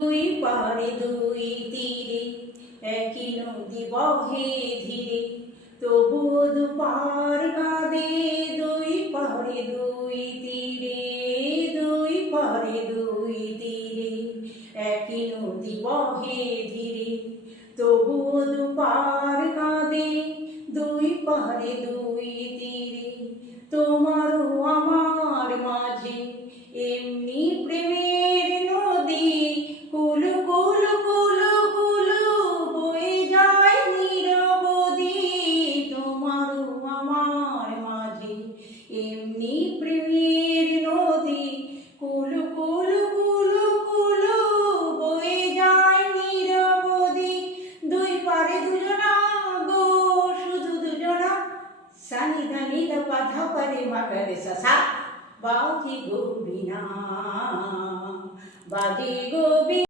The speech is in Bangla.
দুই পারে দুই তীরে একই নদী বহে ধীরে, তবুও দুপার কাঁদে। দুই পারে দুই তীরে, দুই পারে দুই তীরে একই নদী বহে ধীরে, তবুও দুপার কাঁদে। দুই পারে দুই তীরে তোমারও আমার মাঝে এমনি প্রেমের নদী, কুলু কুলু কুলু কুলু বয়ে যায় নিরবধি। তোমারও আমার মাঝে এমনি প্রেমের নদী, কুলু কুলু কুলু কুলু বয়ে যায় নিরবধি। দুই পারে দুজনা গো, শুধু দুজনা, সানি ধানি দা পাধা পারে মাগারে সা, বাজে গো বীণা, বাজে গো বীণা।